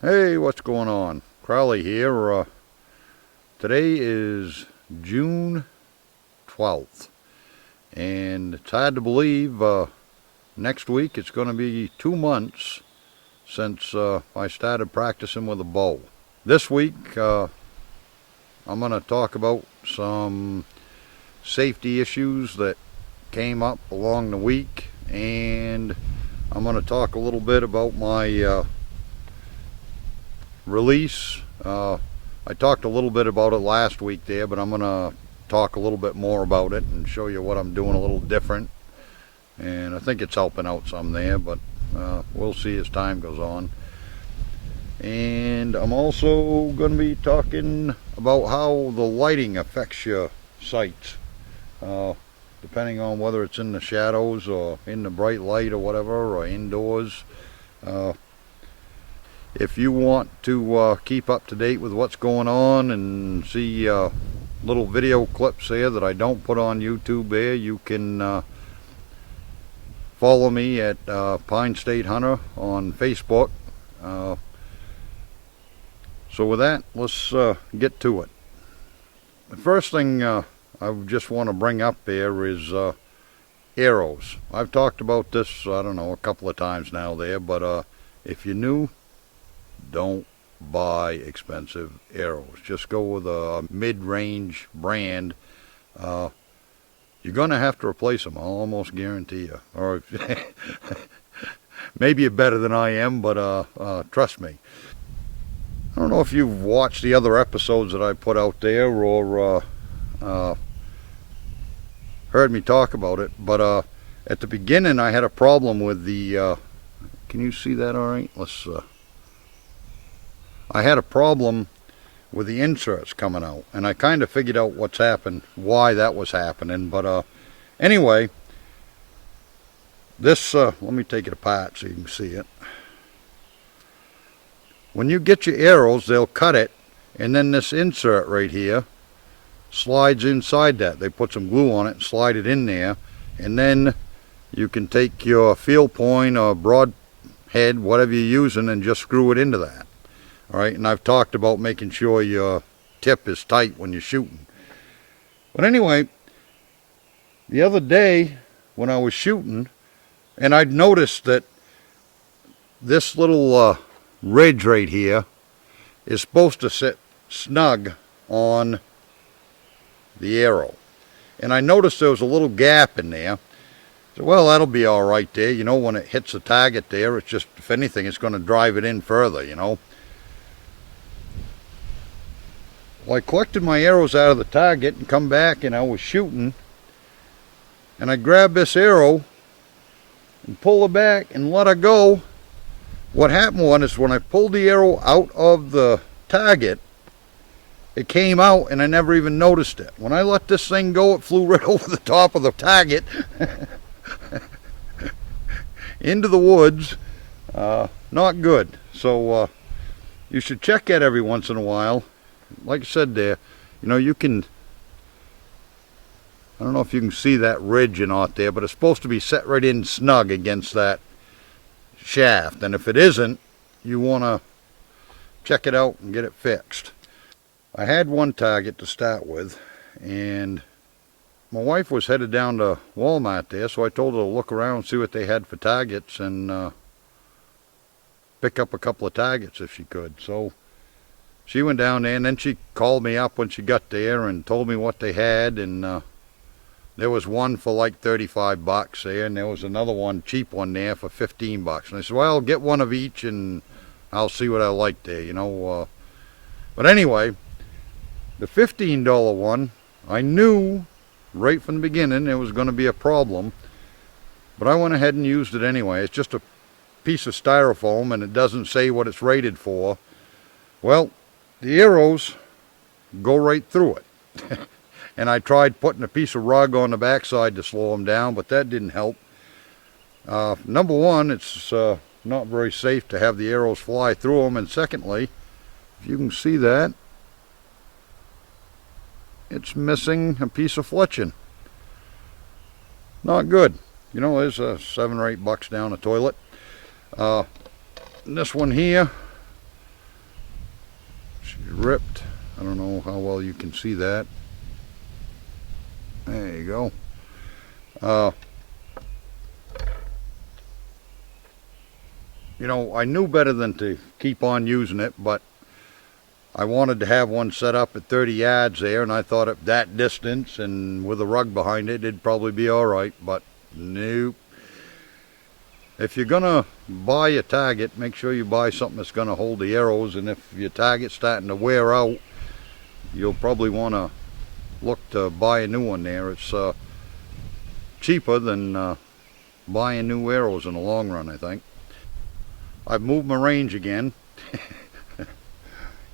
Hey, what's going on? Crowley here. Today is June 12th, and it's hard to believe next week it's going to be 2 months since I started practicing with a bow. This week I'm going to talk about some safety issues that came up along the week, and I'm going to talk a little bit about my release. I talked a little bit about it last week there, but I'm going to talk a little bit more about it and show you what I'm doing a little different. And I think it's helping out some there, but we'll see as time goes on. And I'm also going to be talking about how the lighting affects your sights, depending on whether it's in the shadows or in the bright light or whatever, or indoors. If you want to keep up to date with what's going on and see little video clips there that I don't put on YouTube there, you can follow me at Pine State Hunter on Facebook. So with that, let's get to it. The first thing I just want to bring up there is arrows. I've talked about this, I don't know, a couple of times now there, but if you're new, don't buy expensive arrows. Just go with a mid-range brand. You're going to have to replace them, I'll almost guarantee you. Or maybe you're better than I am, but trust me. I don't know if you've watched the other episodes that I put out there or heard me talk about it, but at the beginning I had a problem with the can you see that all right? I had a problem with the inserts coming out, and I kind of figured out what's happened, why that was happening. But anyway, this, let me take it apart so you can see it. When you get your arrows, they'll cut it, and then this insert right here slides inside that. They put some glue on it and slide it in there, and then you can take your field point or broad head, whatever you're using, and just screw it into that. All right, and I've talked about making sure your tip is tight when you're shooting. But anyway, the other day when I was shooting, and I'd noticed that this little ridge right here is supposed to sit snug on the arrow. And I noticed there was a little gap in there. So, well, that'll be all right there. You know, when it hits the target there, it's just, if anything, it's going to drive it in further, you know. Well, I collected my arrows out of the target and come back, and I was shooting, and I grabbed this arrow and pulled her back and let her go. What happened was when I pulled the arrow out of the target, it came out and I never even noticed it. When I let this thing go, it flew right over the top of the target into the woods. Not good. So you should check that every once in a while. Like I said there, you know, you can, I don't know if you can see that ridge or not there, but it's supposed to be set right in snug against that shaft. And if it isn't, you want to check it out and get it fixed. I had one target to start with, and my wife was headed down to Walmart there, so I told her to look around and see what they had for targets and pick up a couple of targets if she could. So she went down there, and then she called me up when she got there and told me what they had, and there was one for like 35 bucks there, and there was another one, cheap one there, for 15 bucks. And I said, well, I'll get one of each and I'll see what I like there, you know. But anyway, the $15 one, I knew right from the beginning there was going to be a problem, but I went ahead and used it anyway. It's just a piece of styrofoam, and it doesn't say what it's rated for. Well, the arrows go right through it. And I tried putting a piece of rug on the backside to slow them down, but that didn't help. Number one, it's not very safe to have the arrows fly through them, and secondly, if you can see that, it's missing a piece of fletching. Not good. You know, there's $7 or $8 down the toilet. This one here, ripped. I don't know how well you can see that. There you go. You know, I knew better than to keep on using it, but I wanted to have one set up at 30 yards there, and I thought at that distance and with a rug behind it, it'd probably be all right, but nope. If you're gonna buy a target, make sure you buy something that's gonna hold the arrows, and if your target's starting to wear out, you'll probably want to look to buy a new one there. It's cheaper than buying new arrows in the long run, I think. I've moved my range again.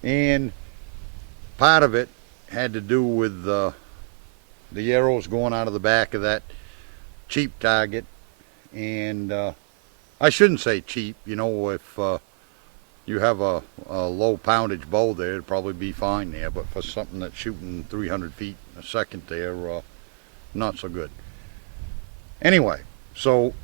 And part of it had to do with the arrows going out of the back of that cheap target. And I shouldn't say cheap, you know, if you have a low poundage bow there, it'd probably be fine there, but for something that's shooting 300 feet a second there, not so good. Anyway, so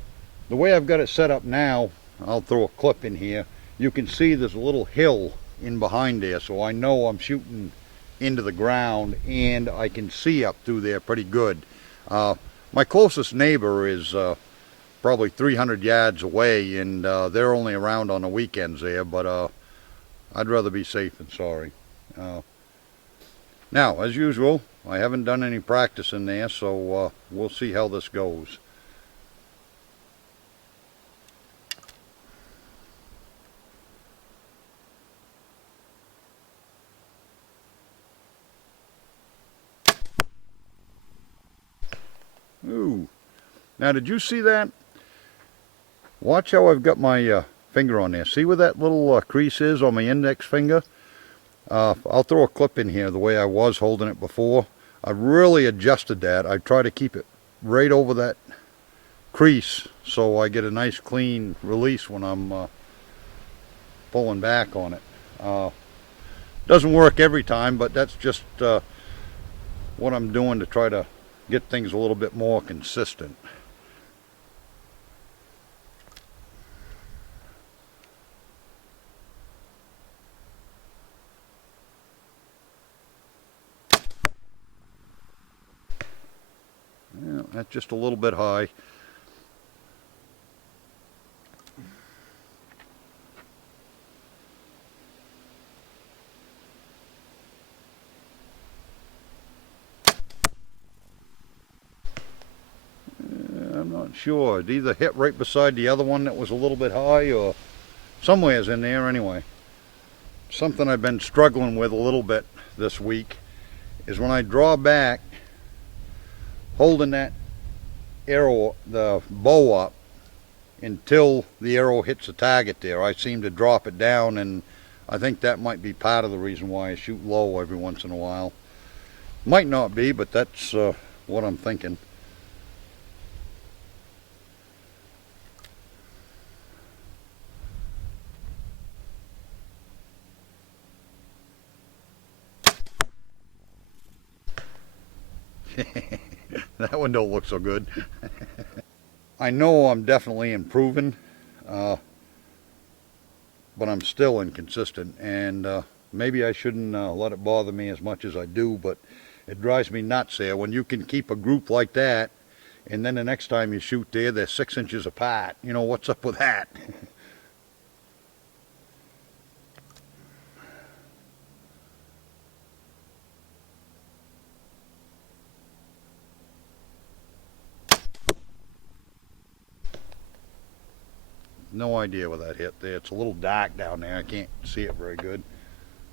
the way I've got it set up now, I'll throw a clip in here. You can see there's a little hill in behind there, so I know I'm shooting into the ground, and I can see up through there pretty good. My closest neighbor is probably 300 yards away, and they're only around on the weekends there, but I'd rather be safe than sorry. Now, as usual, I haven't done any practice in there, so we'll see how this goes. Ooh. Now, did you see that? Watch how I've got my finger on there. See where that little crease is on my index finger? I'll throw a clip in here the way I was holding it before. I've really adjusted that. I try to keep it right over that crease so I get a nice clean release when I'm pulling back on it. Doesn't work every time, but that's just what I'm doing to try to get things a little bit more consistent. Yeah, that's just a little bit high. I'm not sure. It either hit right beside the other one that was a little bit high, or somewhere's in there anyway. Something I've been struggling with a little bit this week is when I draw back, holding that arrow, the bow up until the arrow hits the target there. I seem to drop it down, and I think that might be part of the reason why I shoot low every once in a while. Might not be, but that's what I'm thinking. That one don't look so good. I know I'm definitely improving, but I'm still inconsistent, and maybe I shouldn't let it bother me as much as I do, but it drives me nuts there when you can keep a group like that, and then the next time you shoot there, they're 6 inches apart. You know, what's up with that? No idea where that hit there. It's a little dark down there. I can't see it very good.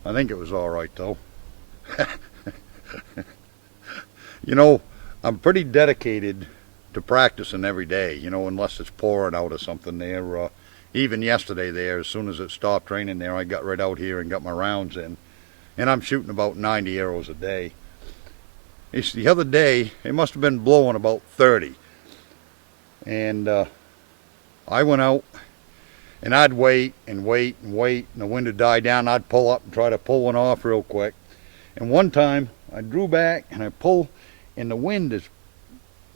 I think it was all right though. You know, I'm pretty dedicated to practicing every day, you know, unless it's pouring out or something there. Even yesterday there, as soon as it stopped raining there, I got right out here and got my rounds in. And I'm shooting about 90 arrows a day. It's the other day, it must have been blowing about 30. And I went out, and I'd wait and wait and wait, and the wind would die down. I'd pull up and try to pull one off real quick. And one time, I drew back and I pull, and the wind is,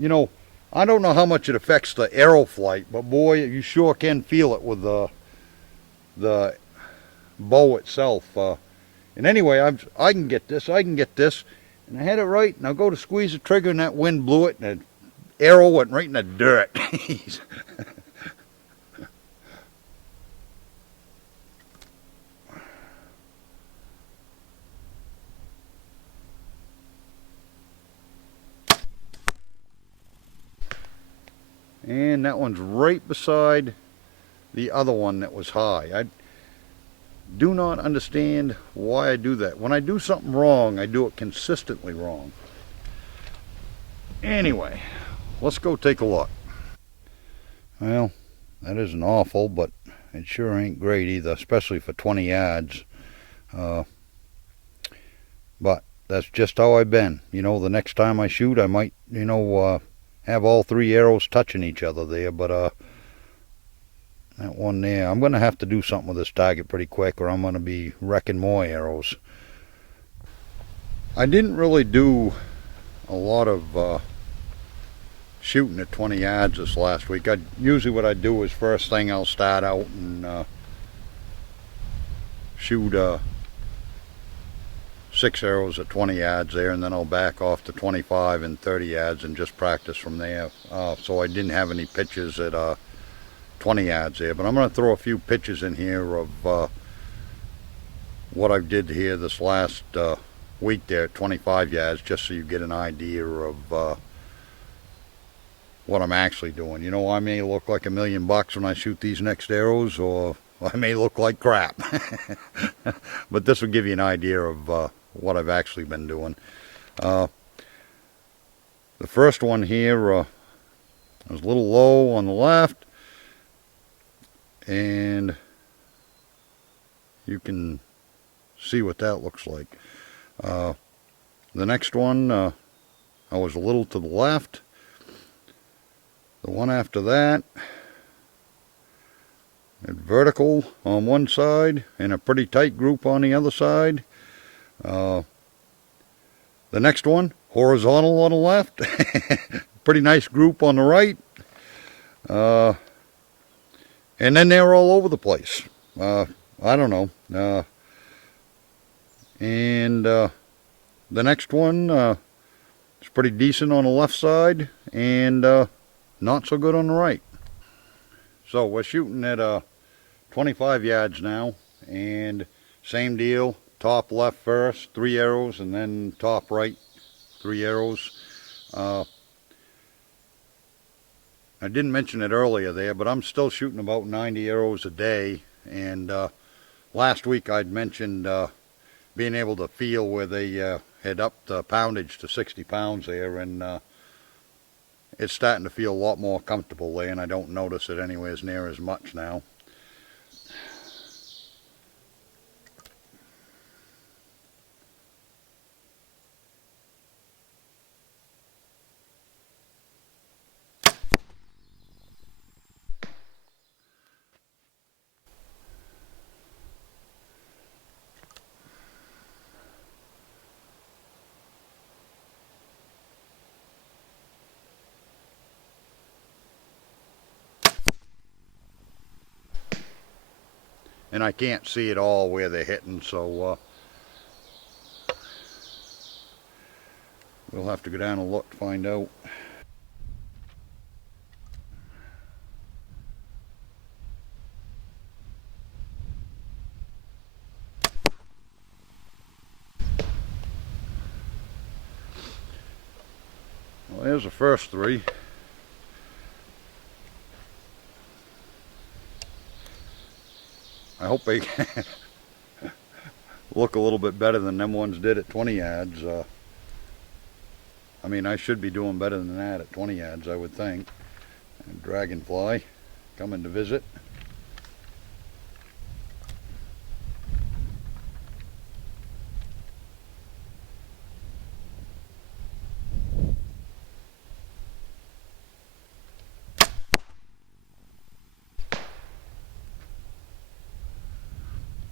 you know, I don't know how much it affects the arrow flight, but boy, you sure can feel it with the bow itself. And anyway, I can get this, and I had it right, and I'll go to squeeze the trigger, and that wind blew it, and the arrow went right in the dirt. And that one's right beside the other one that was high. I do not understand why I do that. When I do something wrong, I do it consistently wrong. Anyway, let's go take a look. Well, that isn't awful, but it sure ain't great either, especially for 20 yards. But that's just how I've been. You know, the next time I shoot, I might, have all three arrows touching each other there, but that one there, I'm going to have to do something with this target pretty quick, or I'm going to be wrecking more arrows. I didn't really do a lot of shooting at 20 yards this last week. Usually what I do is first thing I'll start out and shoot 6 arrows at 20 yards there, and then I'll back off to 25 and 30 yards and just practice from there. So I didn't have any pitches at 20 yards there, but I'm going to throw a few pitches in here of what I did here this last week there at 25 yards, just so you get an idea of what I'm actually doing. You know, I may look like $1,000,000 when I shoot these next arrows, or I may look like crap. But this will give you an idea of what I've actually been doing. The first one here was a little low on the left, and you can see what that looks like. The next one, I was a little to the left. The one after that, vertical on one side and a pretty tight group on the other side. The next one, horizontal on the left, pretty nice group on the right. And then they're all over the place. I don't know. And the next one is pretty decent on the left side, and not so good on the right. So we're shooting at 25 yards now, and same deal, top left first, 3 arrows, and then top right, 3 arrows. I didn't mention it earlier there, but I'm still shooting about 90 arrows a day, and last week I'd mentioned being able to feel where they had upped the poundage to 60 pounds there, and it's starting to feel a lot more comfortable there, and I don't notice it anywhere near as much now. And I can't see at all where they're hitting, so we'll have to go down and look to find out. Well, there's the first 3. I hope they look a little bit better than them ones did at 20 yards. I mean, I should be doing better than that at 20 yards, I would think. And dragonfly coming to visit.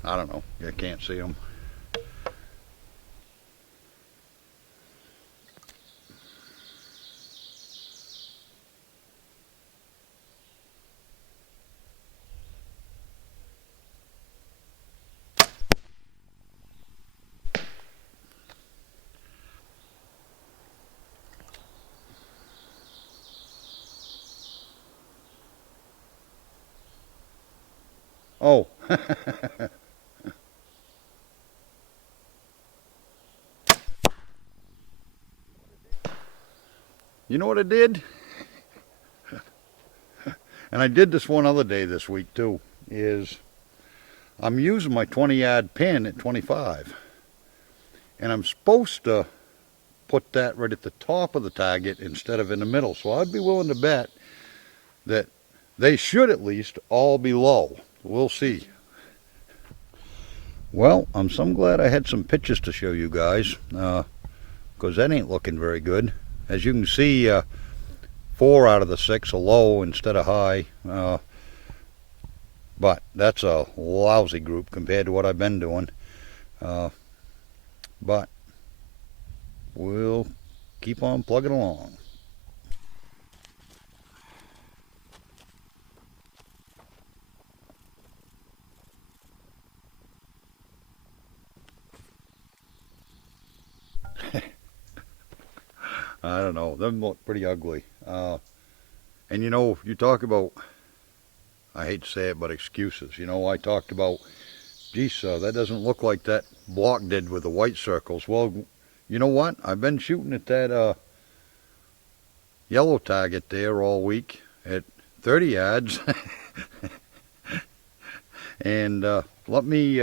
I don't know. I can't see them. Oh. You know what I did? And I did this one other day this week too, is I'm using my 20-yard pin at 25. And I'm supposed to put that right at the top of the target instead of in the middle. So I'd be willing to bet that they should at least all be low. We'll see. Well, I'm so glad I had some pictures to show you guys, because that ain't looking very good. As you can see, 4 out of the 6 are low instead of high. But that's a lousy group compared to what I've been doing. But we'll keep on plugging along. I don't know, them look pretty ugly. And you know, you talk about, I hate to say it, but excuses. You know, I talked about, geez, that doesn't look like that block did with the white circles. Well, you know what? I've been shooting at that yellow target there all week at 30 yards. And let me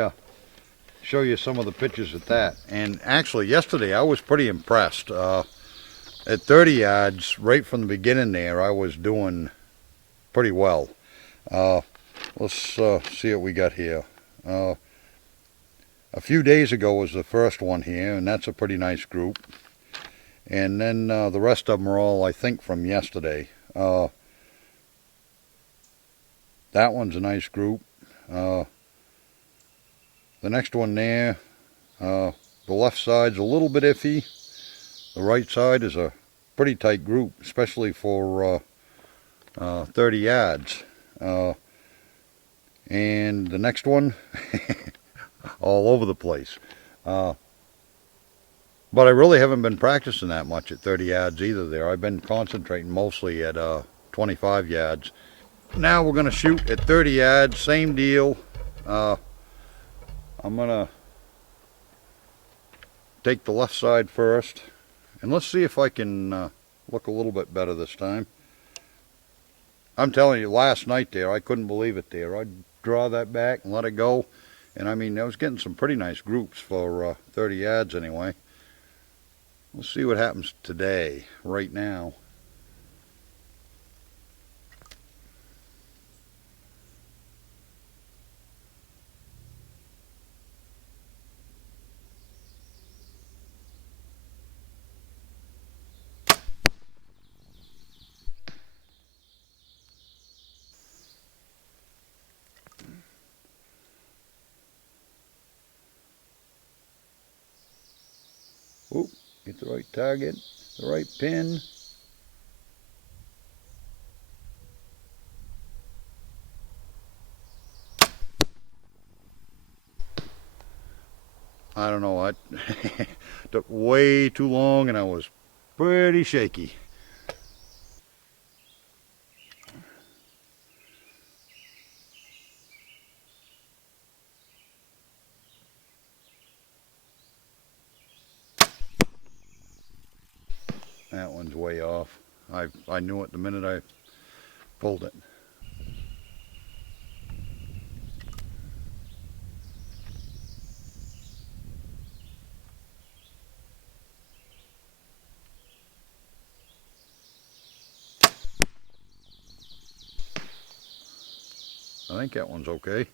show you some of the pictures at that. And actually, yesterday I was pretty impressed. At 30 yards, right from the beginning there, I was doing pretty well. Let's see what we got here. A few days ago was the first one here, and that's a pretty nice group. And then the rest of them are all, I think, from yesterday. That one's a nice group. The next one there, the left side's a little bit iffy. The right side is a pretty tight group, especially for 30 yards. And the next one, all over the place. But I really haven't been practicing that much at 30 yards either there. I've been concentrating mostly at 25 yards. Now we're going to shoot at 30 yards, same deal. I'm going to take the left side first. And let's see if I can look a little bit better this time. I'm telling you, last night there, I couldn't believe it there. I'd draw that back and let it go. And I mean, I was getting some pretty nice groups for 30 yards anyway. Let's see what happens today, right now. Oop, get the right target, the right pin. I don't know, I took way too long and I was pretty shaky. That one's way off. I knew it the minute I pulled it. I think that one's okay.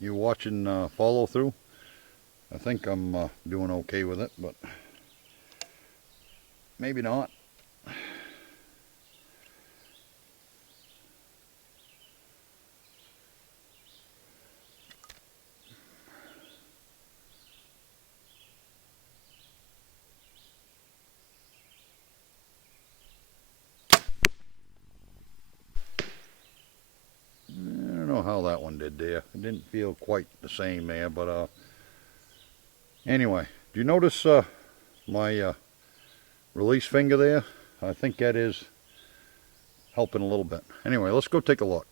You watching follow through? I think I'm doing okay with it, but maybe not. did there. It didn't feel quite the same there, but anyway, do you notice my release finger there? I think that is helping a little bit. Anyway, let's go take a look.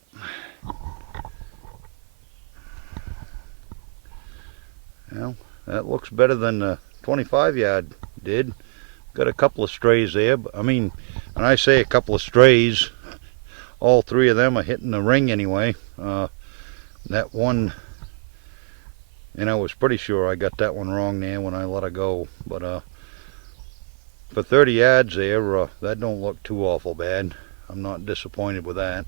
Well, that looks better than the 25 yard did. Got a couple of strays there, but I mean, when I say a couple of strays, all three of them are hitting the ring anyway. That one, and I was pretty sure I got that one wrong there when I let her go, but for 30 yards there, that don't look too awful bad. I'm not disappointed with that.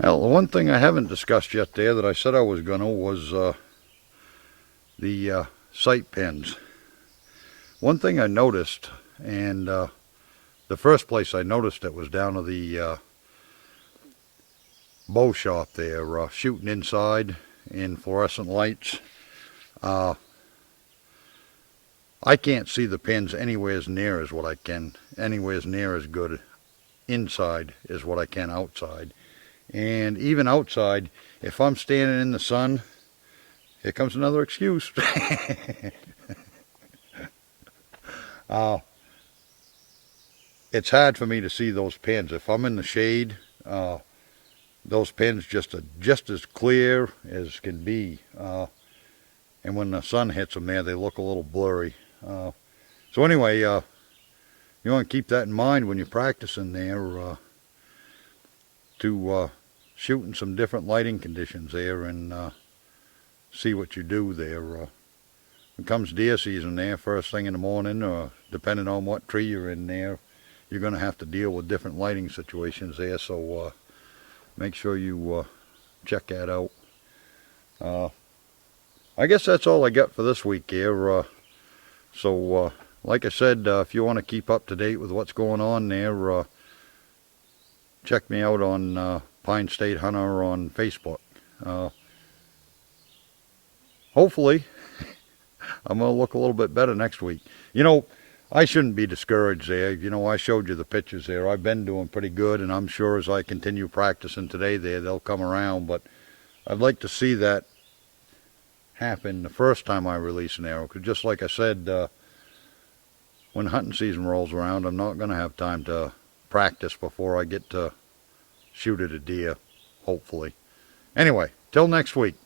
Well, the one thing I haven't discussed yet there that I said I was gonna was the sight pins. One thing I noticed, and the first place I noticed it was down to the bow shop there, shooting inside in fluorescent lights. I can't see the pins anywhere near as what I can, anywhere near as good inside as what I can outside. And even outside, if I'm standing in the sun, here comes another excuse. It's hard for me to see those pins. If I'm in the shade, those pins just as clear as can be. And when the sun hits them there, they look a little blurry. So anyway, you want to keep that in mind when you're practicing there to shoot in some different lighting conditions there and see what you do there. When it comes deer season there, first thing in the morning, or depending on what tree you're in there, you're going to have to deal with different lighting situations there, so make sure you check that out. I guess that's all I got for this week here. So like I said, if you want to keep up to date with what's going on there, check me out on Pine State Hunter on Facebook. Hopefully I'm going to look a little bit better next week. You know, I shouldn't be discouraged there. You know, I showed you the pictures there. I've been doing pretty good, and I'm sure as I continue practicing today there, they'll come around. But I'd like to see that happen the first time I release an arrow. Because just like I said, when hunting season rolls around, I'm not going to have time to practice before I get to shoot at a deer, hopefully. Anyway, till next week.